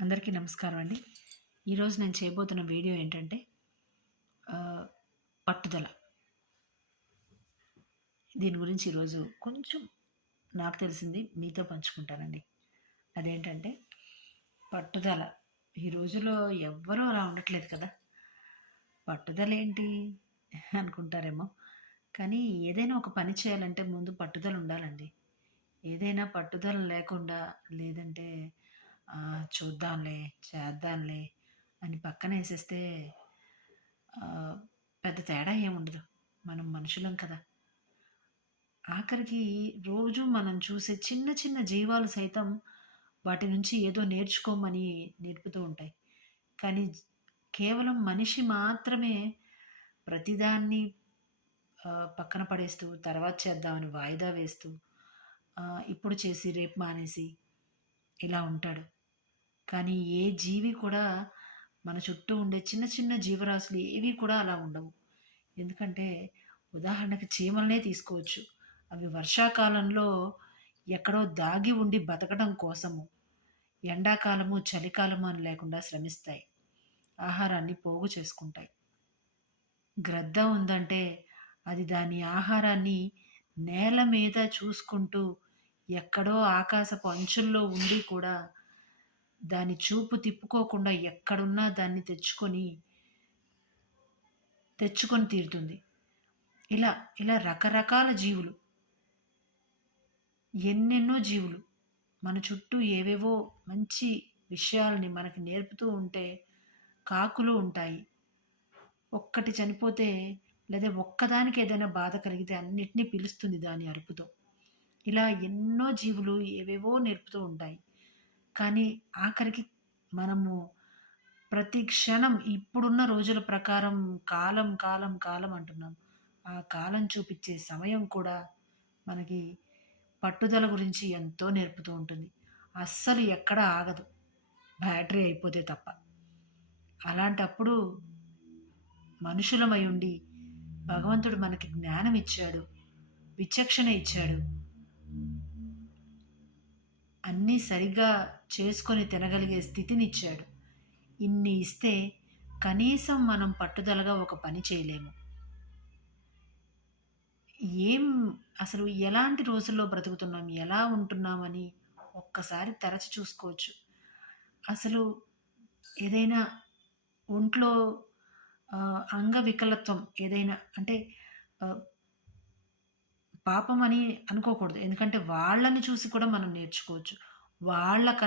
అందరికీ నమస్కారం అండి. ఈరోజు నేను చేయబోతున్న వీడియో ఏంటంటే పట్టుదల. దీని గురించి ఈరోజు కొంచెం నాకు తెలిసింది మీతో పంచుకుంటానండి. అదేంటంటే పట్టుదల. ఈ రోజులో ఎవ్వరూ అలా ఉండట్లేదు కదా. పట్టుదల ఏంటి అనుకుంటారేమో. కానీ ఏదైనా ఒక పని చేయాలంటే ముందు పట్టుదల ఉండాలండి. ఏదైనా పట్టుదల లేకుండా లేదంటే చూద్దాంలే చేద్దాంలే అని పక్కన వేసేస్తే పెద్ద తేడా ఏముండదు. మనం మనుషులం కదా. ఆఖరికి రోజు మనం చూసే చిన్న చిన్న జీవాలు సైతం వాటి నుంచి ఏదో నేర్చుకోమని నేర్పుతూ ఉంటాయి. కానీ కేవలం మనిషి మాత్రమే ప్రతిదాన్ని పక్కన పడేస్తూ తర్వాత చేద్దామని వాయిదా వేస్తూ ఇప్పుడు చేసి రేపు మానేసి ఇలా ఉంటాడు. కానీ ఏ జీవి కూడా మన చుట్టూ ఉండే చిన్న చిన్న జీవరాశులు ఏవి కూడా అలా ఉండవు. ఎందుకంటే ఉదాహరణకు చీమలనే తీసుకోవచ్చు. అవి వర్షాకాలంలో ఎక్కడో దాగి ఉండి బతకడం కోసము. ఎండాకాలము చలికాలము అని లేకుండా శ్రమిస్తాయి. ఆహారాన్ని పోగు చేసుకుంటాయి. గ్రద్ద ఉందంటే అది దాని ఆహారాన్ని నేల మీద చూసుకుంటూ ఎక్కడో ఆకాశపు అంచుల్లో ఉండి కూడా దాని చూపు తిప్పుకోకుండా ఎక్కడున్నా దాన్ని తెచ్చుకొని తెచ్చుకొని తీరుతుంది. ఇలా ఇలా రకరకాల జీవులు ఎన్నెన్నో జీవులు మన చుట్టూ ఏవేవో మంచి విషయాలని మనకి నేర్పుతూ ఉంటే కాకులు ఉంటాయి. ఒక్కటి చనిపోతే లేదా ఒక్కదానికి ఏదైనా బాధ కలిగితే అన్నిటినీ పిలుస్తుంది దాని అరుపుతో. ఇలా ఎన్నో జీవులు ఏవేవో నేర్పుతూ ఉంటాయి. కానీ ఆఖరికి మనము ప్రతి క్షణం ఇప్పుడున్న రోజుల ప్రకారం కాలం కాలం కాలం అంటున్నాం. ఆ కాలం చూపించే సమయం కూడా మనకి పట్టుదల గురించి ఎంతో నేర్పుతూ ఉంటుంది. అస్సలు ఎక్కడ ఆగదు. బ్యాటరీ అయిపోతే తప్ప. అలాంటప్పుడు మనుషులమై ఉండి భగవంతుడు మనకి జ్ఞానం ఇచ్చాడు విచక్షణ ఇచ్చాడు అన్నీ సరిగ్గా చేసుకొని తినగలిగే స్థితినిచ్చాడు. ఇన్ని ఇస్తే కనీసం మనం పట్టుదలగా ఒక పని చేయలేము. ఏం అసలు ఎలాంటి రోజుల్లో బ్రతుకుతున్నాం? ఎలా ఉంటున్నామని ఒక్కసారి తరచి చూసుకోవచ్చు. అసలు ఏదైనా ఒంట్లో అంగవికలత్వం ఏదైనా అంటే పాపం అని అనుకోకూడదు. ఎందుకంటే వాళ్ళని చూసి కూడా మనం నేర్చుకోవచ్చు. వాళ్ళ